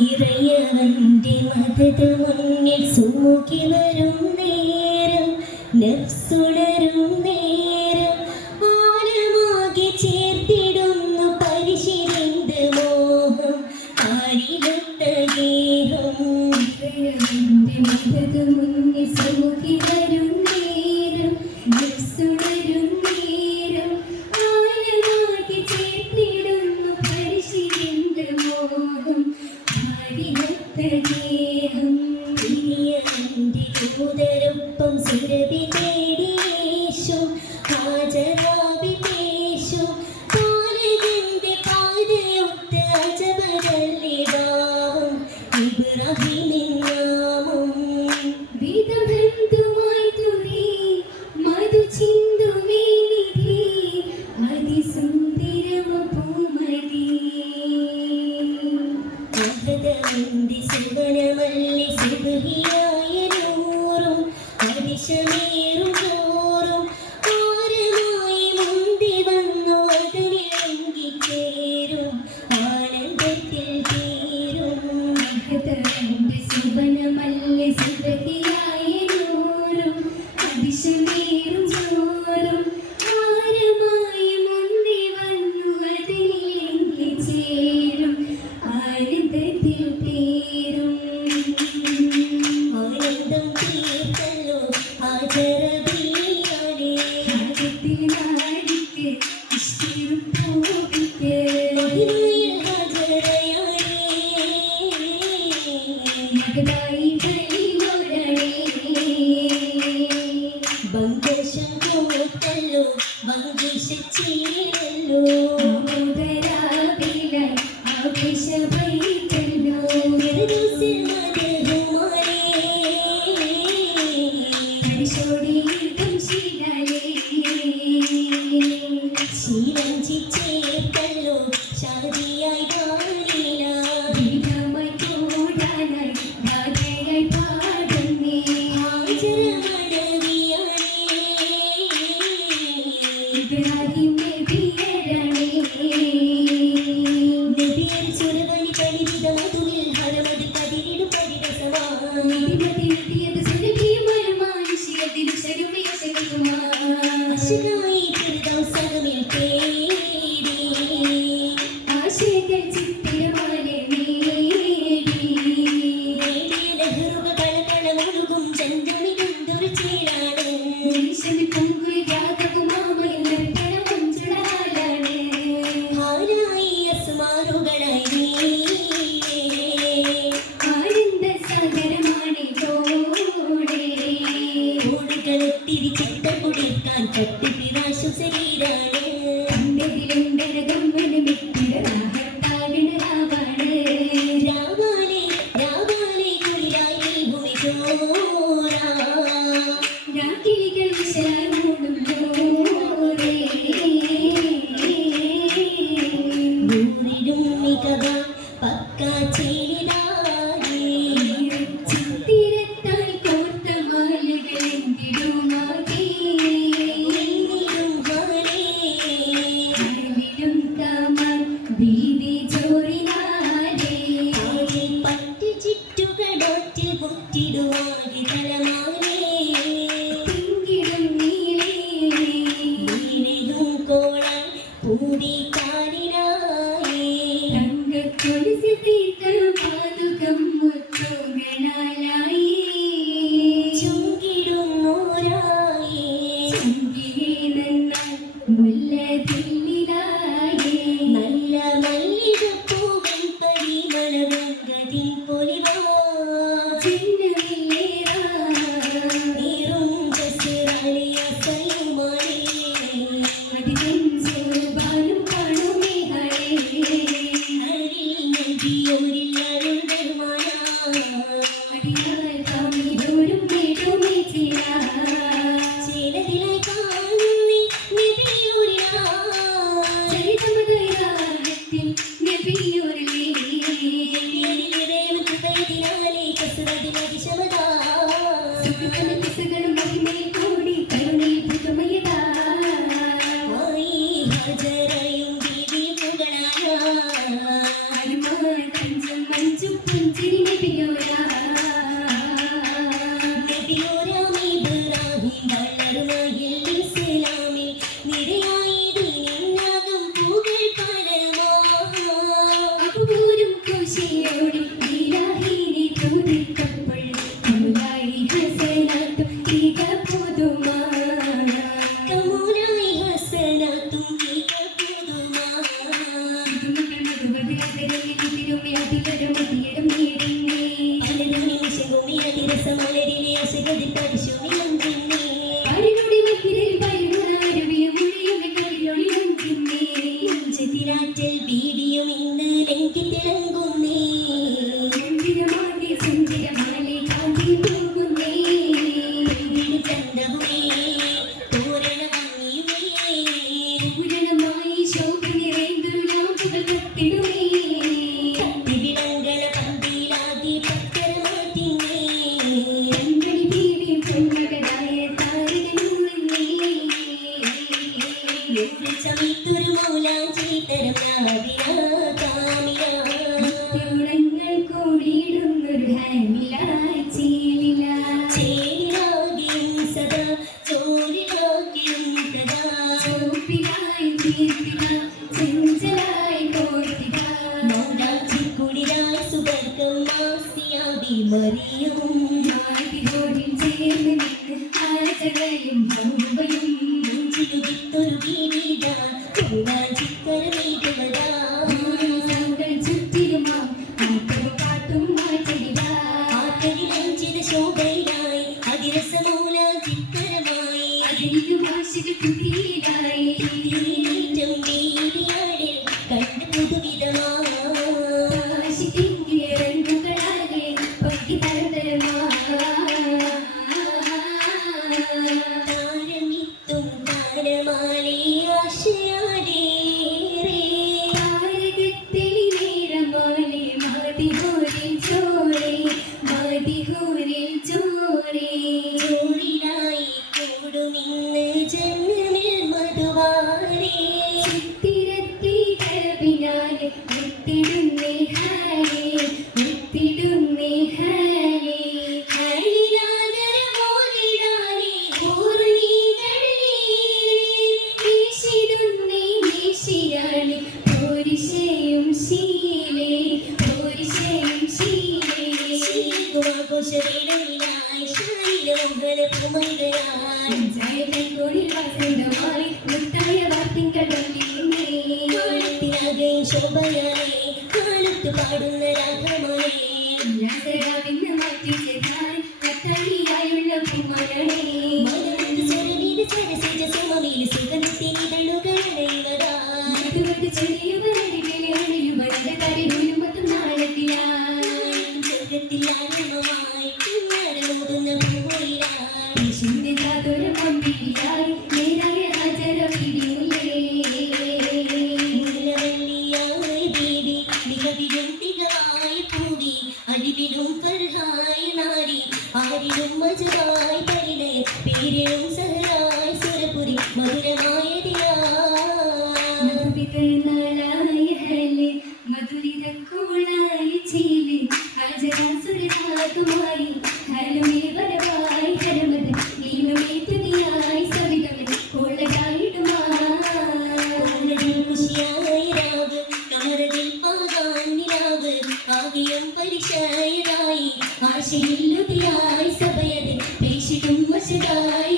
ഇറയവന്റെ മദത് മുന്നിൽ സൂക്കി വരും നേരം നഫ്സുണരും നേരം ആഴമാകെ ചേർത്തിടുന്നു പരിശീലിന്ത് മോഹം ആരിലൊത്ത ഗേഹം ഇറയവന്റെ മദത് മുന്നിൽ സൂക്കി വരും നേരം നഫ്സുണരും നേരം ആഴമാകെ ചേർത്തിടുന്നു പരിശീലിന്ത് മോഹം ൂതരൊപ്പം സുരഭി തേടിയേശും ഹാജരാവി പേശും പാലകന്റെ പാതയൊത്ത് അജബദല്ലിടാവും ഇബ്രാഹിമിൻ നാമം വിധബന്ധുമായി തുണി മധു ചിന്തുമേ നിധി അതിസുന്ദരമ പൂമതി മഹദവന്തി സുവനമല്ലി സുബഹിയായ നൂറും അതിശമേറും തോറും ആരമായി മുന്തി വന്നു അതിലിറങ്ങിച്ചേരും ആനന്ദത്തിൽ തീരും മഹദവന്തി സുവനമല്ലി സുബഹിയായ നൂറും അതിശമേറും തോറും ആരമായി മുന്തി വന്നു അതിലിറങ്ങിച്ചേരും ആനന്ദത്തിൽ തീരും ആനന്ദം തീർത്തല്ലോ ഹാജറബിയാണേ ഹാജത്തിൽ നാടിക്ക് ഇഷ്ടം പോകിക്ക് മഹിമയിൽ ഹാജറയാണേ മകതായി വഴിയൊരണേ ബംഗശം പോത്തല്ലോ ബംഗിശച്ചീരല്ലോ മോദരാബിലായി ആവേശഭരിതല്ലോ ഫിർദൗസിൽ മദഹുമാനേ പരിശോടിയിടം ശീലലേ ശീലഞ്ചി ചേർത്തല്ലോ ശാന്തിയായി വാണിന ദീപമായി കൂടാനായി രാധയായി പാടുന്നേ ഹാജറ മടവിയാണേ ഇബ്രാഹിം നബിയരണേ നബിയർ ചുരവനി കളിവിധ മധുവിൽ ഹരമത് കതിരിടും പരിരസമാണ് നബിയത് സുരഭിയും മാനുഷിയതിലും ശരുമയശകുമാശനായി ഫിർദൗസകമിൽ തേടി ആശയങ്ങൾ ചിത്തിരമാലെ നേടി നെഹ്റുക കളകളമൊഴുകും ചന്ദ്രമിടുന്തൊരു ചേരാണ് മനുഷ്യന് പൊങ്കുരാകുമാമയിൽ നിർത്തണമഞ്ചുളാലാണ് ഹാരായി അസ്മാറുകളായി ആനന്ദ സാഗരമാണ് തോടെ ഓടുകളെത്തിരി ചിത്ത കുടിക്കാൻ കട്ടിപ്പിരാശു ശരീരാണ് കണ്ണെതിലുണ്ടരകമ്മന് മിത്തിരാഹത്താവിന് രാവാണ് രാവാലെ രാവാലെ കുളിരായി ഭൂമി ചോരാ രാക്കിളികൾ വിശലായി മൂടും ലോരേ ൂരിടും മികവ പക്കാ ചേലിതാരേ ചിത്തിരത്തായി കോർത്ത മാലകളെങ്കിടുമാകേ എന്നിടും ഹാലേ ഹാലിലും കാമാൻ ദീദി ചോറിനാലേ ഹാലേ പറ്റു ചിറ്റുകടോറ്റിൽ മുറ്റിടുവാകി തലമാലേ തിങ്കിടും നീലേ നീലയും കോളാൻ പൂടി കാലിനായേ തങ്കക്കൊലുസിൽ തീർത്ത പാതുകം മുത്തുകളായി ചുങ്കിടും മോരായേ ചുങ്കിയെ നന്നാൽ മുല്ലതില്ലിലായേ നല്ല മല്ലികപ്പൂവൻ പരിമളഗംഗതിൻ പൊലിവാ ചിന്നമില്ലേറാ നീറും ജസ്റാലിയ സൈമാനേ അതിൻ സോബാനും കാണുമേ ഹരേ ഹരി നബിയോരില്ലരുൾ ബഹുമാനാ അതിനായി കാമിതോരും നേടുമേ ചിരാ ചേലതിലായി കാണുന്നേ നബിയോരിലാ ചരിതമതയാകത്തിൽ നബിയോരിലേ ദേവത്ത് പൈതിനാലേ കസുരതി മതിശമതാ സുഖന കിസകളും മഹിമയിൽ കൂടി കരുണയിൽ പുതുമയതാ ആയി ഹാജറയും ദീദി മുകളായ മഞ്ചും കാത്തിടുമേ വിളങ്കണ പന്തിയിലാകെ പത്തരമാറ്റിന്നേ രണ്ടടി ബീവിയും പൊന്മകനായ താരകനുമെന്നേ സമയത്തൊരു മൗലാഞ്ചി തരം ഗുണങ്ങൾ കൂടിയിടുന്നൊരു ഹാമിലായി ചേലില ചേരിലാകിയും സദാ ചോരിലാകിയും കഥാ ചോപ്പിലായി തീർത്തിക ചെഞ്ചലായി കോർത്തിക മൗലാഞ്ചിക്കുടിലായി സുവർഗം മാസിയാവി മറിയും മാതിരോടിൽ ചേർന്ന് നിന്ന് ആചകയും ഹൗവയും നെഞ്ചിലുകിത്തൊരു ഗീരീട മൗലാഞ്ചിക്കരമേകുമതാ സൗകൾ ചുറ്റിലുമാ പാട്ടും മാറ്റിടുക ആറ്റലിലഞ്ചിത ശോഭയിലായി അതിരസമൂലാഞ്ചിക്കരമായി അതിലും ആശിക കുതിയിലായി ഏറ്റവും വീതിയാടിൽ കണ്ട് പുതുവിധമാ ആശിക്കിന്റെ രംഗുകളാലെ പറ്റി തരതരമാ താരമിത്തും താരമാലേ ആശയാലേ താരകത്തിലി നേരമാലെ മതിഹോരിൽ ചോരേ മതിഹോരിൽ ചോരേ ചോറിലായി കൂടുമിന്ന് ജന്മമിൽ മധുവാരേ ചിത്തിരത്തി കൽവിനാലെ മുത്തിടുന്നേ ഹാലേ മുത്തിടുന്നേ ഹാലേ ഹരിനാദരമോദിടാനേ പൂർണ്ണീകടലേ വീശിടുന്നേ വീശിയാളെ പോരിശയും ശീലേ പോരിശയും ശീലേ ആഘോഷവേളയിലായി ശാരീരമോഹനപുമൈതയായി ജയകൈകൊടിൽ വസന്തമായി മുത്തായ വാർത്തിങ്കൾ വന്നിരുന്നേ കാലത്തിലാകെയും ശോഭയായി കാലത്ത് പാടുന്ന രാഗമായി രാജരാവിന്ന് മാറ്റി ചെയ്താൽ കത്തളിയായുള്ള കുമാരനേ മധുരത്ത് സ്വരനീത സരസിജ സമമീൽ സുഗന്ധത്തിനിതളുകളടയുവതാ മധുവത് ചെറിയവരടികളെ അണിയുവരുടെ കരയിലും മറ്റും നാളത്തിലാ സ്വർഗത്തിൽ ആരംഭമായി കിന്നരമോതുന്ന പൂവയിലായി ചിന്തയാതൊരു മമ്പിയായി നേരായ രാജരവിടിയുള്ളേ മുല്ലവല്ലിയായി ദേവി മികവിലും തികവായി പൂവി അടിവിലും ഫർഹായി നാരി ആരിലും മജവായി പരിണയ പേരിലും സഹറായി സുരപുരി മധുരമായ ദിയാ മധുവിതനാളായ ഹലെ മധുരിത കൂളായി ചീലി ഹാജരാസുരനാകുമായി ഹലുമേ വരവായി ഹരമത നീനുമേ തുതിയായി സവിതമേ ഉള്ളതായിടുമാ കമരതിൽ ഖുശിയായി രാവ് കമരതിൽ പാകാൻ നിലാവ് ആകിയം പരിശയരായി ആശയില്ലുതിയായി സഭയതിൽ പേശിടും വശതായി